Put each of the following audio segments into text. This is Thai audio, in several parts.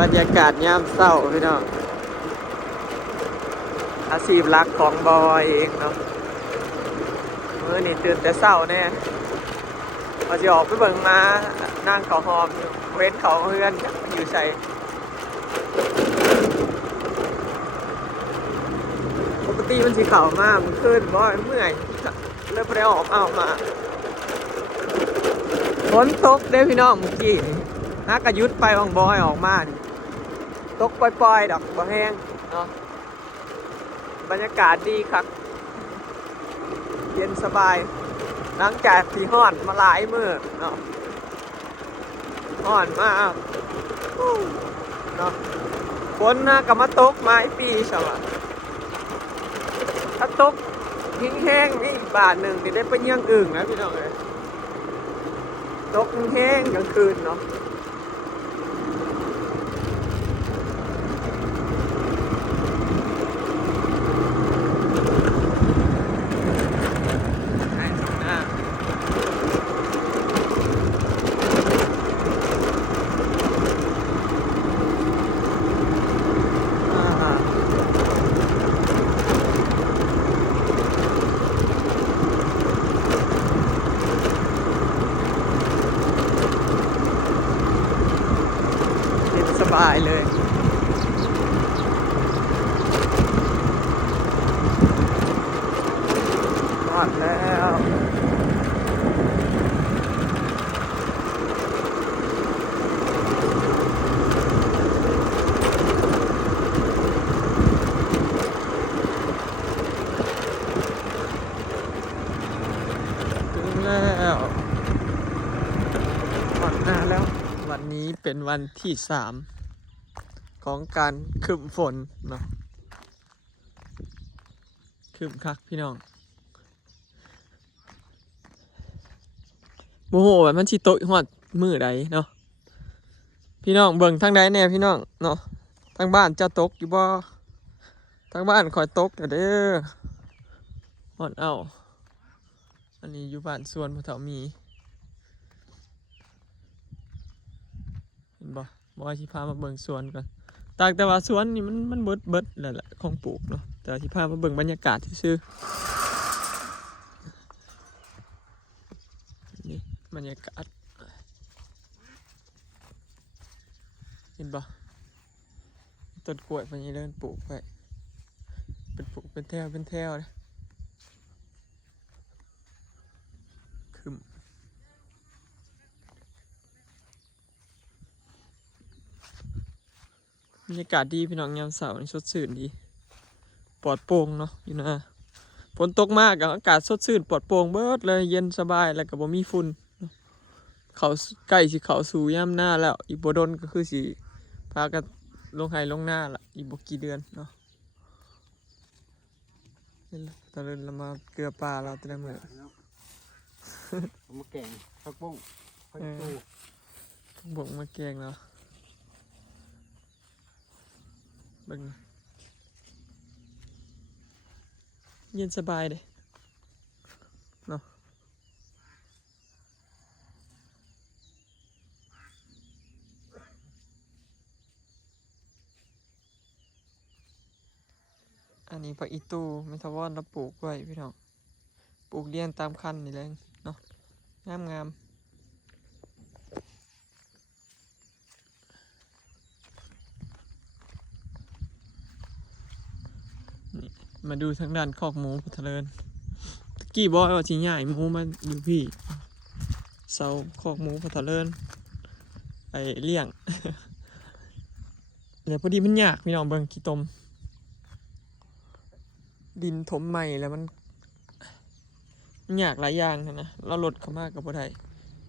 บรรยากาศยามเศร้าพี่น้องอาชีพหลักของบอยเองเนาะมื้อนี้ตื่นแต่เศร้าแน่พอจะออกไปเบิ่งมานั่งเขาหอมอยู่เว้นเขาเพื่อนอยู่ใส่ปกติมันสิเข่ามามันขึ้นบ่อยเมื่อยเริ่มไปออกเอามาฝนตกเด้พี่น้องเมื่อกี้นักกระยุดไปบางบอยออกมาตกปล่อยๆดอกบ่แห้งเนาะบรรยากาศดีครับเย็นสบายหลังจากที่ฮ้อนมาหลายมื้อเนาะฮ้อนมากเนาะฝนนะก็มาตกมาอีปีใช่ไหมถ้าตกแห้งๆนี่อีกบาทหนึ่งนี่ได้เป็นยังอึ่งนะพี่น้องเลยตกแห้งกลางคืนเนาะสบายเลยรอดแล้วถึงแล้วรอดหน้าแล้ววันนี้เป็นวันที่3ของการคืมฝนเนาะคืมคักพี่น้องโมโหแบบมันชิโตะหอดมือใดเนาะพี่น้องเบิ่งทางใดแน่พี่น้องเนาะทางบ้านเจ้าตกอยู่บ่ทางบ้านคอยตกเด้อหอดเอาอันนี้อยู่บ้านสวนพ่อเฒ่ามีเห็นบ่บ่สิพามาเบิ่งสวนก่อนแต่ว่าสวนนี่มันเบิดแล้วแหละของปลูกเนาะแต่ที่พามาเบิ่งบรรยากาศซื่อๆนี่บรรยากาศเห็นปะต้นกล้วยพวกนี้เดินปลูกไปเป็นปลูกเป็นแถวเลยคืมบรรยากาศดีพี่น้องยามเสาร์นี่สดชื่นดีปลอดโปร่งเนาะอยู่นะฝนตกมากอากาศสดชื่นปลอดโปร่งเบิดเลยเย็นสบายแล้วก็บ่มีฝุ่นเขาใกล้สิเขาสู่ย่ำหน้าแล้วอีกบ่ดนก็คือสิพากันลงไห้ลงหน้าละอีกบ่กี่เดือนเนาะตอนเดินเรามาเกลือปลาเราจะได้เหมือนมาแกงผักบุ้งผักตูบกมาแกงเนาะเบิ่งเย็นสบายเลยเนาะอันนี้ผักอีตูไม่ทวอนเราปลูกไว้พี่น้องปลูกเลี้ยงตามคันนี่เลยเนาะงามนี่มาดูทางด้านคอกหมูพุทธเลินตะกี้บอกว่าชิ้นใหญ่หมูมันอยู่พี่เสาคอกหมูพุทธเลินไปเลี้ยง เดี๋ยวพอดีมันยากพี่น้องเบิ่งขี้ตมดินถมใหม่แล้วมันยากหลายอย่างนะเราลดเข้ามากกับพอไทย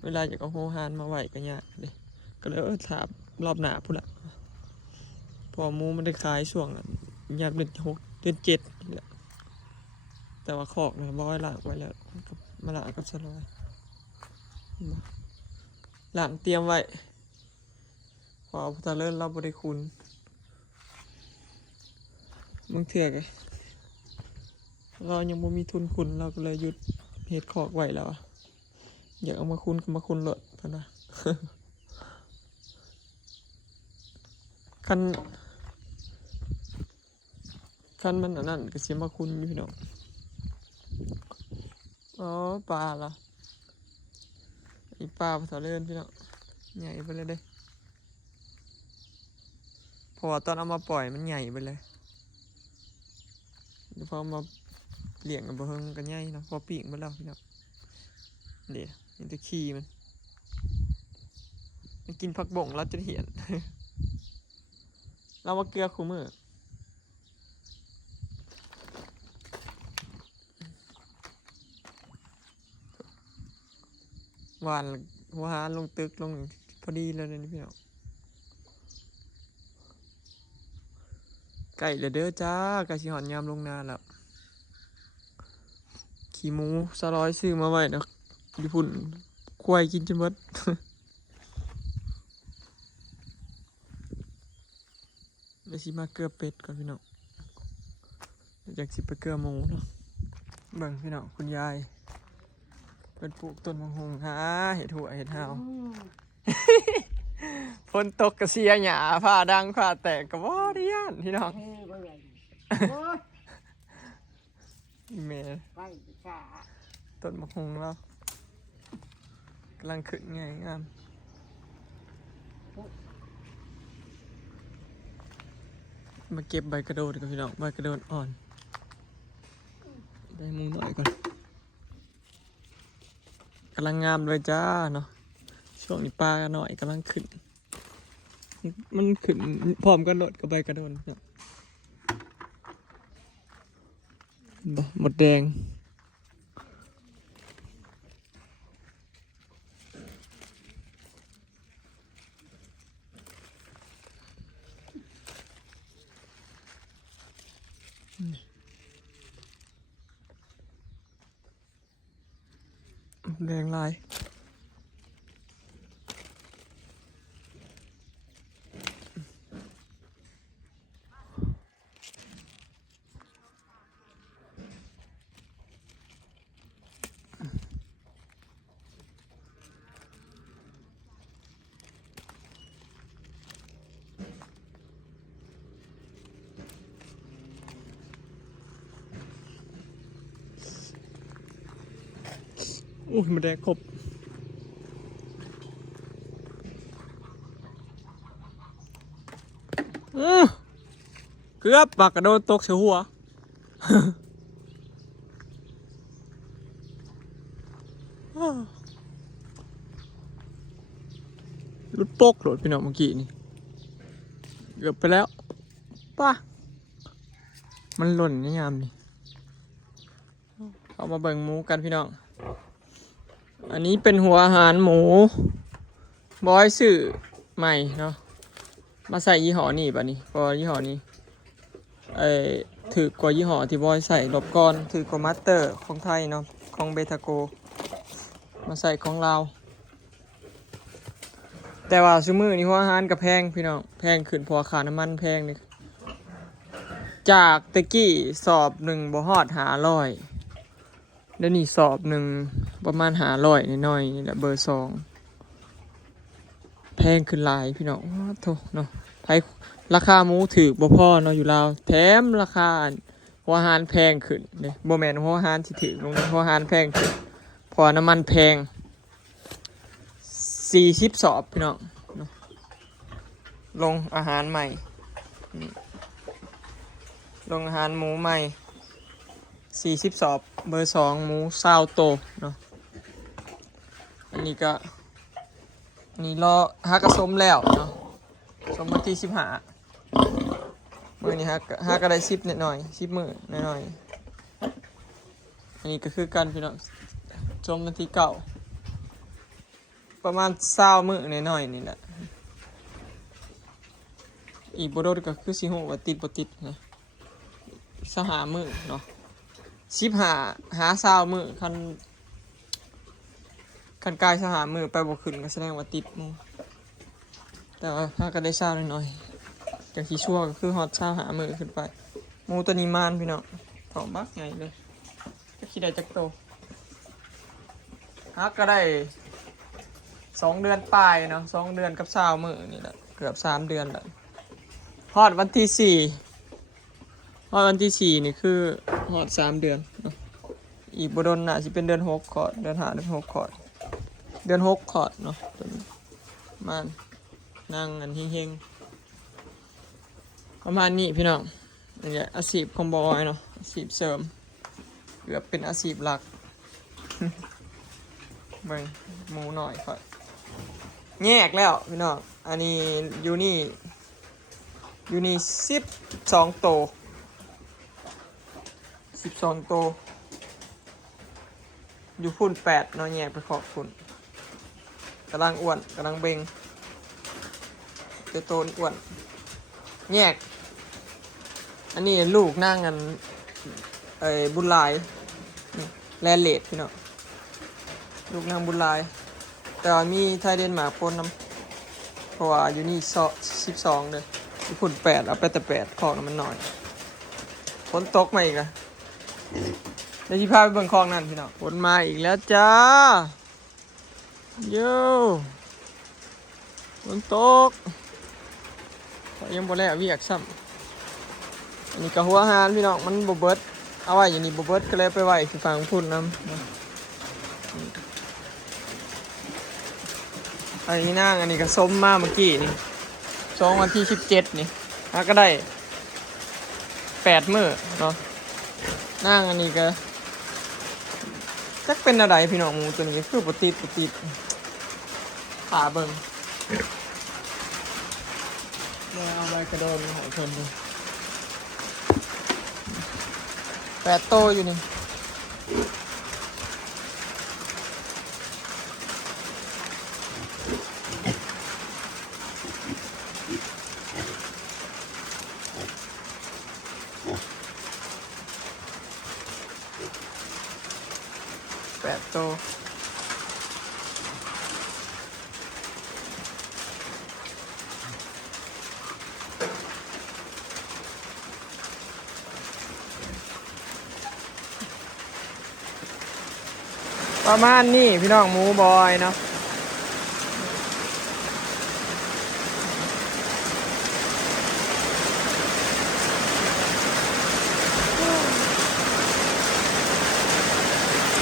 เวลาอยากเอาโฮฮานมาไหวก็ยากเลยก็เลยถามรอบหนาพุ่นละพอหมูมันได้ขายช่วงนั้นยามเดือน6 เดือน 7แหละแต่ว่าคอกเนี่ยบอยล้างไว้แล้วมาล้างกับสลอยล้างเตรียมไว้พอพุทธเลิศเราบริคุณมึงเถื่อกเรายังบ่มีทุนคุณเราก็เลยหยุดเฮ็ดคอกไว้แล้วอยากเอามาคุณก็มาคุณเลยพะนะ คันมันอันนั้นก็เสียมาคุณอยู่พี่น้องอ๋อปลาละอีปลาภาษาเลื่อนพี่น้องใหญ่ไปเลยเด้เพราะว่าตอนเอามาปล่อยมันใหญ่ไปเลยเดี๋ยวพอมาเลี้ยงกับเบิ่งกันใหญ่เนาะพอปีกมันแล้วพี่น้องเดี๋ยวมันจะขี้มันกินผักบ่งแล้วจะเหียน เรามาเกลือคูมือหวานลงตึกลงพอดีเลยนี่พี่น้องไก่เด้อจ้าไก่สิหอนยามลงนาแล้วขี้หมูสลอยซื้อมาไว้เนาะญี่ปุ่นควายกินจนหมด เดี๋ยวสิมาเกลือเป็ดก่อนพี่น้องอยากสิไปเกลือหมูเนาะเบิ่งพี่น้องคุณยายเป็นปลูกต้นมะฮงหาเห็ดหัวเห็ดหาวฝนตกกระเสียหญ้าผ้าดังผ้าแตกก็บ่ได้ย่านพี่น้องแม่ต้นมะฮงแล้วกำลังขึ้นไงงามมาเก็บใบกระโดดกันพี่น้องใบกระโดดอ่อนได้มือหน่อยก่อนกำลังงามเลยจ้าเนาะช่วงนี้ปลาหน่อยกำลังขึ้นมันขึ้นพร้อมกันโดดกับใบกระโดดเนาะหมดแดงแดงลายอุ้ยมันแดงครบเกือบปากกระโดดตกเสียหัว รุดโป๊กโหลดพี่น้องเมื่อกี้นี่เกือบไปแล้วป่ะมันหล่นนี่ยามนี่เอามาเบิ่งหมูกันพี่น้องอันนี้เป็นหัวอาหารหมูบอยสื่อใหม่เนาะมาใส่ยี่ห้อนี่ป่ะนี่พอยี่ห้อนี้ถือกว่ายี่ห้อที่บอยใส่รอบก่อนถือกว่ามาสเตอร์ของไทยเนาะของเบทาโกมาใส่ของเราแต่ว่าชั่วมือนี่หัวอาหารกับแพงพี่น้องแพงขึ้นเพราะค่าน้ำมันแพงนี่จากตะกี้สอบหนึ่งบ่ฮอด500เดี๋ยวนี้สอบหนึ่งประมาณ500น้อยๆนี่แหละเบอร์2แพงขึ้นหลายพี่น้องโธ่เนาะไผราคาหมูถือบ่พอเนาะอยู่ลาวแถมราคาหัวอาหารแพงขึ้นเด้บ่แม่นหัวอาหารที่ถือลงหัวอาหารแพงขึ้นเพราะน้ำมันแพง40สอบพี่น้องเนาะลงอาหารใหม่ลงอาหารหมูใหม่40สอบเบอร์2หมู20โตเนาะอันนี้ก็นี่รอฮักกระสมแล้วเนาะสมวันที่15มื้อนี้ฮักก็ได้10นิดหน่อย10มื้อน้อยๆอันนี้ก็คือกันพี่น้องสมวันที่9ประมาณ20มื้อน้อยๆนี่แหละอีกบ่โดดก็คือสิฮู้ว่าติดบ่ติดนะ25มื้อเนาะ15หา20มื้อคันกาย25มื้อไปบ่ขึ้นก็แสดงว่าติดหมู่แต่ว่าถ้าก็ได้20น้อยๆก็สิชั่วก็คือฮอด25มื้อขึ้นไปหมูตัวนี้มานพี่น้องท้องบักใหญ่เลยจะคิดได้จักโตฮักก็ได้2 เดือนปลายเนาะ2 เดือนกับ20มื้อนี่แหละเกือบ3 เดือนแล้ว ฮอดวันที่สี่ฮอดวันที่สี่นี่คือฮอด3 เดือนเนาะอีกบ่โดนน่ะสิเป็นเดือน6คอร์ดเดือน5เดือน6คอร์ดเดือน6คอร์ดเนาะมันนั่งอันเฮงๆประมาณนี้พี่น้องอันนี้อาชีพของบอยเนาะอาชีพเสริมเกือบเป็นอาชีพหลัก เบิ่งหมูหน่อยค่อยแยกแล้วพี่น้องอันนี้อยู่นี่12 โต12 โตอยู่พุ่น8เนาะแยกไปขอบพุ่นกำลังอ้วนกำลังเบ่งโตอ้วนแยกอันนี้ลูกนั่งกันบุญหลายแลนเลดพี่น้องลูกนางบุญหลายแต่ว่ามีไทยเดนมาร์กปนน้ำเพราะว่าอยู่นี่12เลยญี่ปุ่น8เอาไปแต่8ของมันหน่อยฝนตกมาอีกแล้วเดี๋ยวที่พาไปเบิ่งคลองนั่นพี่น้องฝนมาอีกแล้วจ้าโย่ฝนตกยังบ่แล้วเวียกซ้ำอันนี้ก็หัวหานพี่น้องมันบ่เบิดเอาไว้อย่างนี้บ่เบิดก็เลยไปไว้ที่ฝั่งพุ่นน้ำอันนี้นั่งอันนี้ก็ส้มมาเมื่อกี้นี่2 วันที่ 17นี่แล้วก็ได้8 มื้อเนาะนั่งอันนี้ก็จักเป็นอะไรพี่น้องหมูตัวนี้คือปติดขาเบิ่งแล้วเอาใบกระโดนหอยเพิ่นดู8 โตอยู่นี่8 โตประมาณนี้พี่น้องหมูบอยเนาะ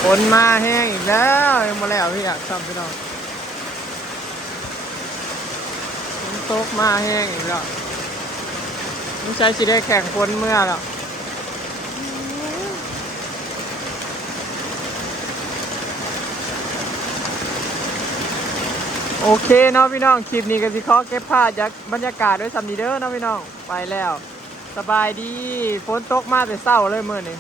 ฝนมาแห้งอีกแล้วยังมาแล้วพี่อยากซ้ำพี่น้องฝนตกมาแห้งอีกแล้วไม่ใช่สิได้แข่งฝนเมื่อแล้วโอเคเนาะพี่น้องคลิปนี้ก็สิขอเก็บภาพจากบรรยากาศด้วยซัมดีเด้อเนาะพี่น้องไปแล้วสบายดีฝนตกมาแต่เช้าเลยมื้อนี้